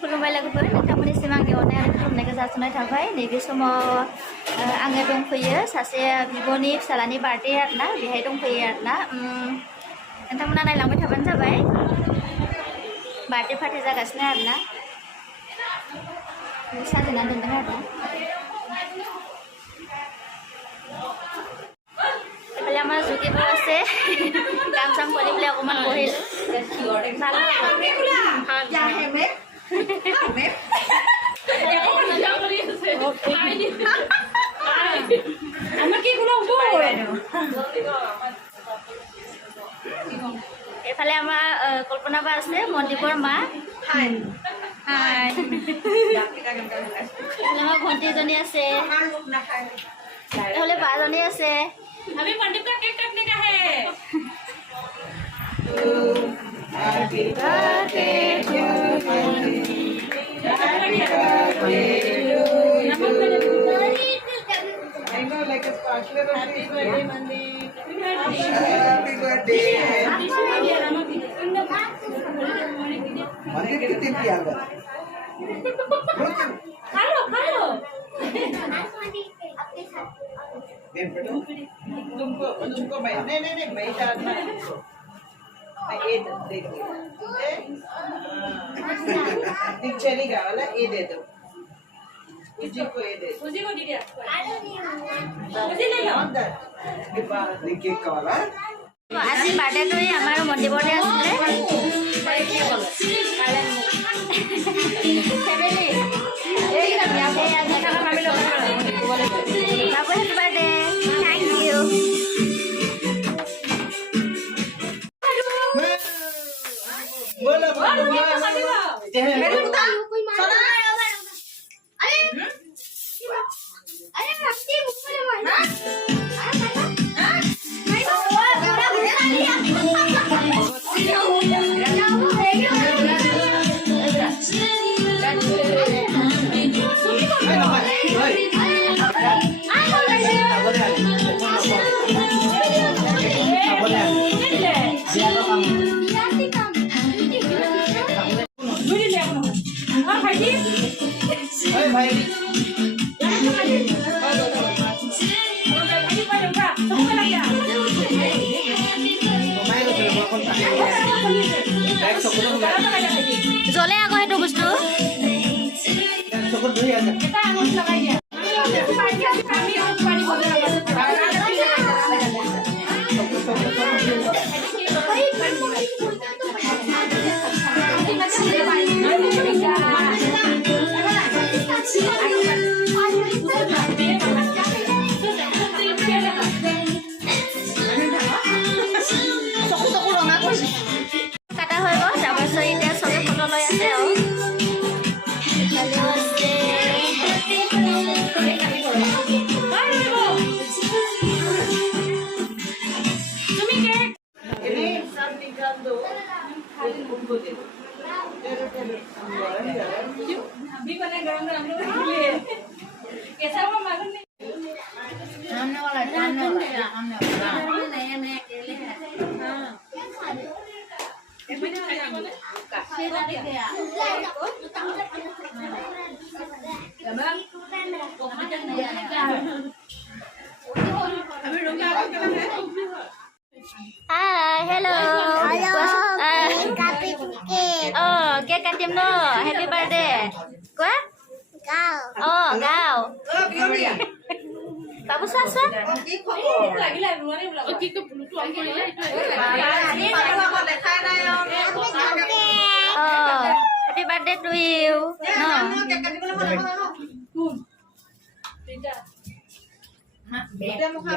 खुलुमबाय लोगोफोर नोंथांमोननिसिम आंनि अननाय आरो खुलुमनायखौ जासिनाय थाबाय नैबे समाव आङो दंफैयो सासे बिब'नि फिसालानि बार्थडे आरोना बेहाय दंफैयो आरोना नोंथांमोना नायलांबाय थाबानो जाबाय बार्थडे पार्टि जागासिनो आरोना साजायना दोनदों आरोना এফালে আমাৰ জুকিব আছে কাম চাম কৰি পেলাই অকণমান বহিলোঁ ভাল এফালে আমাৰ কল্পনা বা আছে মনদীপৰ মা হাই আমাৰ ভণ্টি এজনী আছে এফালে বাজনী আছে अभी मंडीप का केक काटने का है Happy birthday to you. Happy birthday to you. I know, like a special happy birthday, Mandeep. Happy birthday. Mandeep कितने की आ गया? खालो खालो तुमको मैं नहीं मैं चाहता मैं ये देखिए चली वाला ये दे दो मुझे को ये दे मुझे को दे दिया मुझे ले लो केक का वाला আজি বাৰ্থডেটো আমাৰ মন্দিৰতে আছিলে ফেমিলি এই বাবু হেপী বাৰ্থডে থ্যাংক ইউ बोला জ্বলে আকৌ সেইটো বস্তু কাটা হৈ গ'ল তাৰপাছত এতিয়া চবে ফটো লৈ আছে আৰু ini सब निकाल दो उनको दे दो अभी बने गरम गरम लिए कैसा हुआ मालूम नहीं सामने वाला सामने वाला नया नया केले हैं हां मैंने खाया से डाल दिया अभी रुका है Hi, hello. Oh, cake katim no. Happy birthday. Quoi? Oh, gao. Babu sasa? lagi lah luar ni pula kita tuang ko ni Oh, happy birthday to you. No. Tidak. बेटा मुखा